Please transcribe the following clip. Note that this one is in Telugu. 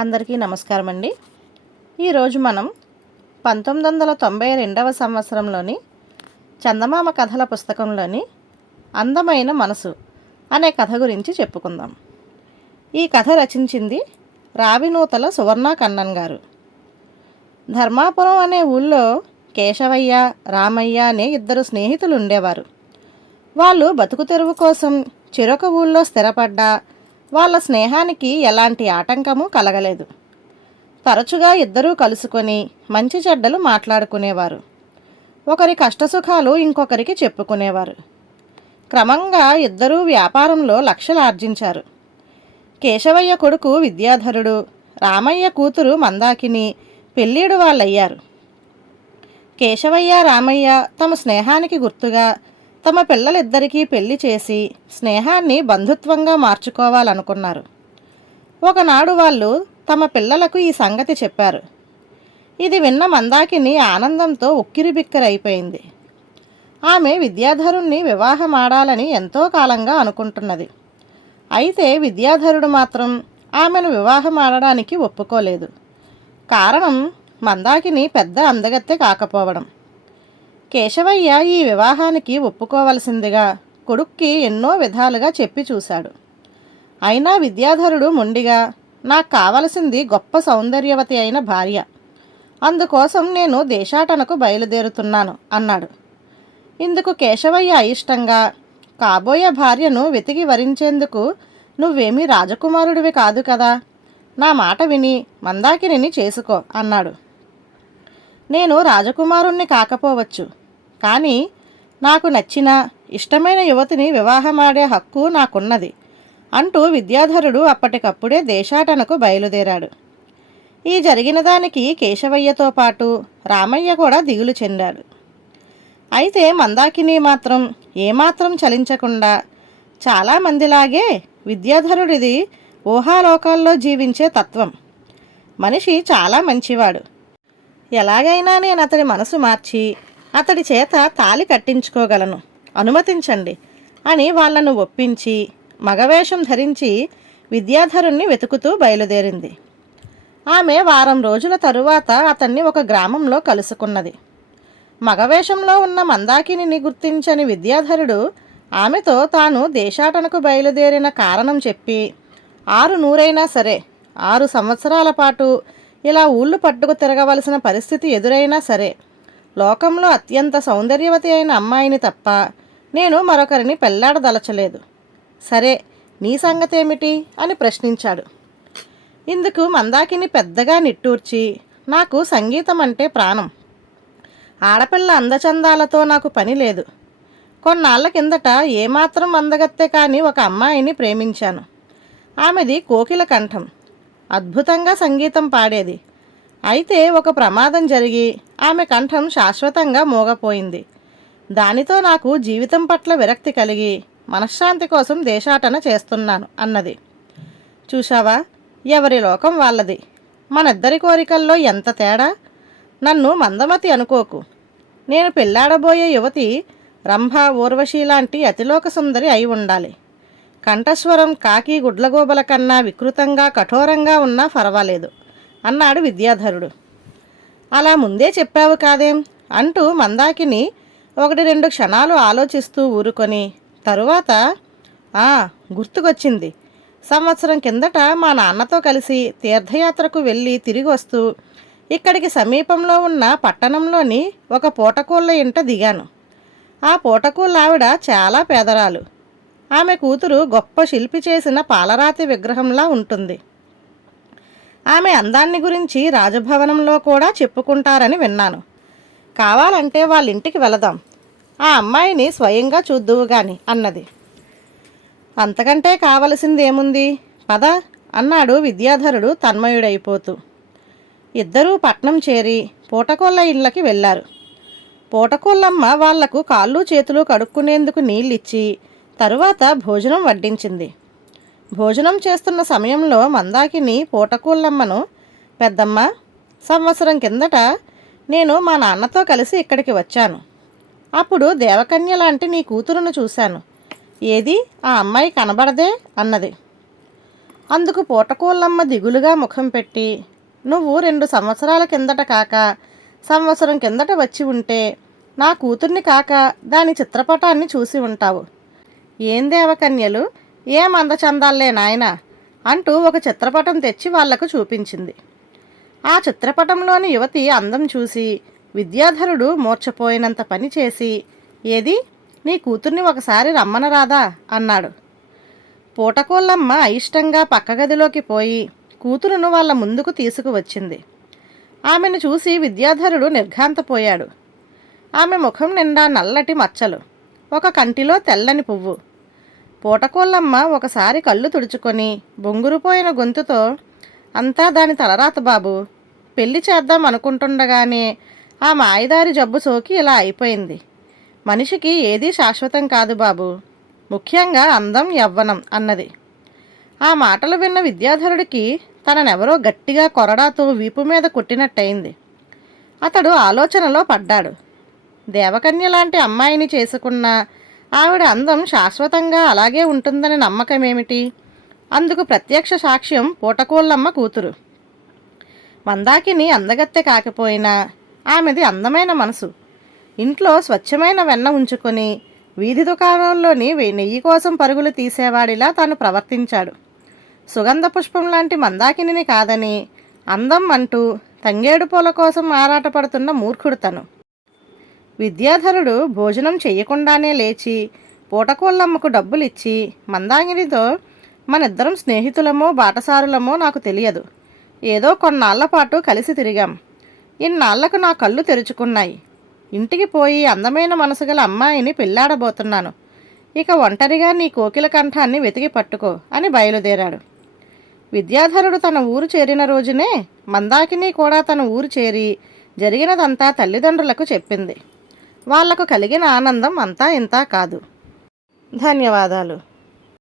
అందరికీ నమస్కారం అండి. ఈరోజు మనం 1992వ సంవత్సరంలోని చందమామ కథల పుస్తకంలోని అందమైన మనసు అనే కథ గురించి చెప్పుకుందాం. ఈ కథ రచించింది రావినూతల సువర్ణ కన్నన్ గారు. ధర్మాపురం అనే ఊళ్ళో కేశవయ్య, రామయ్య అనే ఇద్దరు స్నేహితులు ఉండేవారు. వాళ్ళు బతుకు తెరువు కోసం చెరొక ఊళ్ళో స్థిరపడ్డా వాళ్ళ స్నేహానికి ఎలాంటి ఆటంకము కలగలేదు. తరచుగా ఇద్దరూ కలుసుకొని మంచి చెడ్డలు మాట్లాడుకునేవారు. ఒకరి కష్టసుఖాలు ఇంకొకరికి చెప్పుకునేవారు. క్రమంగా ఇద్దరూ వ్యాపారంలో లక్షలు ఆర్జించారు. కేశవయ్య కొడుకు విద్యాధరుడు, రామయ్య కూతురు మందాకిని పెళ్ళీడు వాళ్ళయ్యారు. కేశవయ్య, రామయ్య తమ స్నేహానికి గుర్తుగా తమ పిల్లలిద్దరికీ పెళ్లి చేసి స్నేహాన్ని బంధుత్వంగా మార్చుకోవాలనుకున్నారు. ఒకనాడు వాళ్ళు తమ పిల్లలకు ఈ సంగతి చెప్పారు. ఇది విన్న మందాకిని ఆనందంతో ఉక్కిరిబిక్కిరైపోయింది. ఆమె విద్యాధరుణ్ణి వివాహమాడాలని ఎంతో కాలంగా అనుకుంటున్నది. అయితే విద్యాధరుడు మాత్రం ఆమెను వివాహమాడడానికి ఒప్పుకోలేదు. కారణం మందాకిని పెద్ద అందగత్తె కాకపోవడం. కేశవయ్య ఈ వివాహానికి ఒప్పుకోవలసిందిగా కొడుక్కి ఎన్నో విధాలుగా చెప్పి చూశాడు. అయినా విద్యాధరుడు మొండిగా, నాకు కావలసింది గొప్ప సౌందర్యవతి అయిన భార్య, అందుకోసం నేను దేశాటనకు బయలుదేరుతున్నాను అన్నాడు. ఇందుకు కేశవయ్య అయిష్టంగా, కాబోయే భార్యను వెతికి వరించేందుకు నువ్వేమీ రాజకుమారుడివి కాదు కదా, నా మాట విని మందాకిని చేసుకో అన్నాడు. నేను రాజకుమారుణ్ణి కాకపోవచ్చు, కానీ నాకు నచ్చిన ఇష్టమైన యువతిని వివాహమాడే హక్కు నాకున్నది అంటూ విద్యాధరుడు అప్పటికప్పుడే దేశాటనకు బయలుదేరాడు. ఈ జరిగిన దానికి కేశవయ్యతో పాటు రామయ్య కూడా దిగులు చెందాడు. అయితే మందాకిని మాత్రం ఏమాత్రం చలించకుండా, చాలామందిలాగే విద్యాధరుడిది ఊహాలోకాల్లో జీవించే తత్వం. మనిషి చాలా మంచివాడు, ఎలాగైనా నేను అతడి మనసు మార్చి అతడి చేత తాళి కట్టించుకోగలను, అనుమతించండి అని వాళ్లను ఒప్పించి మగవేషం ధరించి విద్యాధరుణ్ణి వెతుకుతూ బయలుదేరింది. ఆమె వారం రోజుల తరువాత అతన్ని ఒక గ్రామంలో కలుసుకున్నది. మగవేషంలో ఉన్న మందాకిని గుర్తించని విద్యాధరుడు ఆమెతో తాను దేశాటనకు బయలుదేరిన కారణం చెప్పి, 6 సరే, 6 సంవత్సరాల పాటు ఇలా ఊళ్ళు పట్టుకు తిరగవలసిన పరిస్థితి ఎదురైనా సరే, లోకంలో అత్యంత సౌందర్యవతి అయిన అమ్మాయిని తప్ప నేను మరొకరిని పెళ్లాడదలచలేదు. సరే, నీ సంగతేమిటి అని ప్రశ్నించాడు. ఇందుకు మందాకిని పెద్దగా నిట్టూర్చి, నాకు సంగీతం అంటే ప్రాణం, ఆడపిల్ల అందచందాలతో నాకు పని లేదు. కొన్నాళ్ల కిందట ఏమాత్రం అందగత్తె కాని ఒక అమ్మాయిని ప్రేమించాను. ఆమెది కోకిల కంఠం, అద్భుతంగా సంగీతం పాడేది. అయితే ఒక ప్రమాదం జరిగి ఆమె కంఠం శాశ్వతంగా మోగపోయింది. దానితో నాకు జీవితం పట్ల విరక్తి కలిగి మనశ్శాంతి కోసం దేశాటన చేస్తున్నాను అన్నది. చూశావా, ఎవరి లోకం వాళ్ళది. మనిద్దరి కోరికల్లో ఎంత తేడా. నన్ను మందమతి అనుకోకు. నేను పెళ్లాడబోయే యువతి రంభ, ఊర్వశి లాంటి అతిలోక సుందరి అయి ఉండాలి. కంఠస్వరం కాకి గుడ్లగోబల కన్నా వికృతంగా కఠోరంగా ఉన్నా పర్వాలేదు అన్నాడు విద్యాధరుడు. అలా ముందే చెప్పావు కాదేం అంటూ మందాకిని 1-2 క్షణాలు ఆలోచిస్తూ ఊరుకొని తరువాత, గుర్తుకొచ్చింది. సంవత్సరం కిందట మా నాన్నతో కలిసి తీర్థయాత్రకు వెళ్ళి తిరిగి వస్తూ ఇక్కడికి సమీపంలో ఉన్న పట్టణంలోని ఒక పూటకూళ్ళ ఇంట దిగాను. ఆ పూటకూళ్ళావిడ చాలా పేదరాలు. ఆమె కూతురు గొప్ప శిల్పి చేసిన పాలరాతి విగ్రహంలా ఉంటుంది. ఆమె అందాన్ని గురించి రాజభవనంలో కూడా చెప్పుకుంటారని విన్నాను. కావాలంటే వాళ్ళ ఇంటికి వెళదాం, ఆ అమ్మాయిని స్వయంగా చూద్దువు గాని అన్నది. అంతకంటే కావలసిందేముంది, పద అన్నాడు విద్యాధరుడు తన్మయుడైపోతూ. ఇద్దరూ పట్నం చేరి పూటకోళ్ళ ఇళ్ళకి వెళ్ళారు. పూటకోళ్ళమ్మ వాళ్లకు కాళ్ళు చేతులు కడుక్కునేందుకు నీళ్ళిచ్చి తరువాత భోజనం వడ్డించింది. భోజనం చేస్తున్న సమయంలో మందాకిని పూటకూళ్ళమ్మను, పెద్దమ్మ, సంవత్సరం కిందట నేను మా నాన్నతో కలిసి ఇక్కడికి వచ్చాను. అప్పుడు దేవకన్య లాంటి నీ కూతురును చూశాను. ఏది, ఆ అమ్మాయి కనబడదే అన్నది. అందుకు పూటకోళ్ళమ్మ దిగులుగా ముఖం పెట్టి, నువ్వు 2 సంవత్సరాల కిందట కాక సంవత్సరం కిందట వచ్చి ఉంటే నా కూతుర్ని కాక దాని చిత్రపటాన్ని చూసి ఉంటావు. ఏం దేవకన్యలు, ఏం అందచందాలే నాయనా అంటూ ఒక చిత్రపటం తెచ్చి వాళ్లకు చూపించింది. ఆ చిత్రపటంలోని యువతి అందం చూసి విద్యాధరుడు మూర్ఛపోయినంత పని చేసి, ఏది నీ కూతుర్ని ఒకసారి రమ్మనరాదా అన్నాడు. పూటకోళ్ళమ్మ అయిష్టంగా పక్కగదిలోకి పోయి కూతురును వాళ్ళ ముందుకు తీసుకువచ్చింది. ఆమెను చూసి విద్యాధరుడు నిర్ఘాంతపోయాడు. ఆమె ముఖం నిండా నల్లటి మచ్చలు, ఒక కంటిలో తెల్లని పువ్వు. పూటకోళ్ళమ్మ ఒకసారి కళ్ళు తుడుచుకొని బొంగురుపోయిన గొంతుతో, అంతా దాని తలరాత బాబు, పెళ్లి చేద్దాం అనుకుంటుండగానే ఆ మాయదారి జబ్బు సోకి ఇలా అయిపోయింది. మనిషికి ఏదీ శాశ్వతం కాదు బాబు, ముఖ్యంగా అందం యవ్వనం అన్నది. ఆ మాటలు విన్న విద్యాధరుడికి తననెవరో గట్టిగా కొరడాతో వీపు మీద కొట్టినట్టయింది. అతడు ఆలోచనలో పడ్డాడు. దేవకన్య లాంటి అమ్మాయిని చేసుకున్న ఆవిడ అందం శాశ్వతంగా అలాగే ఉంటుందని నమ్మకమేమిటి? అందుకు ప్రత్యక్ష సాక్ష్యం పూటకోళ్ళమ్మ కూతురు. మందాకిని అందగత్తె కాకపోయినా ఆమెది అందమైన మనసు. ఇంట్లో స్వచ్ఛమైన వెన్న ఉంచుకొని వీధి దుకాణంలోని నెయ్యి కోసం పరుగులు తీసేవాడిలా తాను ప్రవర్తించాడు. సుగంధ పుష్పం లాంటి మందాకిని కాదని అందం అంటూ తంగేడు పూల కోసం ఆరాటపడుతున్న మూర్ఖుడు తను. విద్యాధరుడు భోజనం చెయ్యకుండానే లేచి పూటకోళ్ళమ్మకు డబ్బులిచ్చి, మందాకినితో మనిద్దరం స్నేహితులమో బాటసారులమో నాకు తెలియదు, ఏదో కొన్నాళ్ల పాటు కలిసి తిరిగాం. ఇన్నాళ్లకు నా కళ్ళు తెరుచుకున్నాయి. ఇంటికి పోయి అందమైన మనసు గల అమ్మాయిని పెళ్ళాడబోతున్నాను. ఇక ఒంటరిగా నీ కోకిల కంఠాన్ని వెతికి పట్టుకో అని బయలుదేరాడు. విద్యాధరుడు తన ఊరు చేరిన రోజునే మందాకిని కూడా తన ఊరు చేరి జరిగినదంతా తల్లిదండ్రులకు చెప్పింది. వాళ్లకు కలిగిన ఆనందం అంతా ఇంతా కాదు. ధన్యవాదాలు.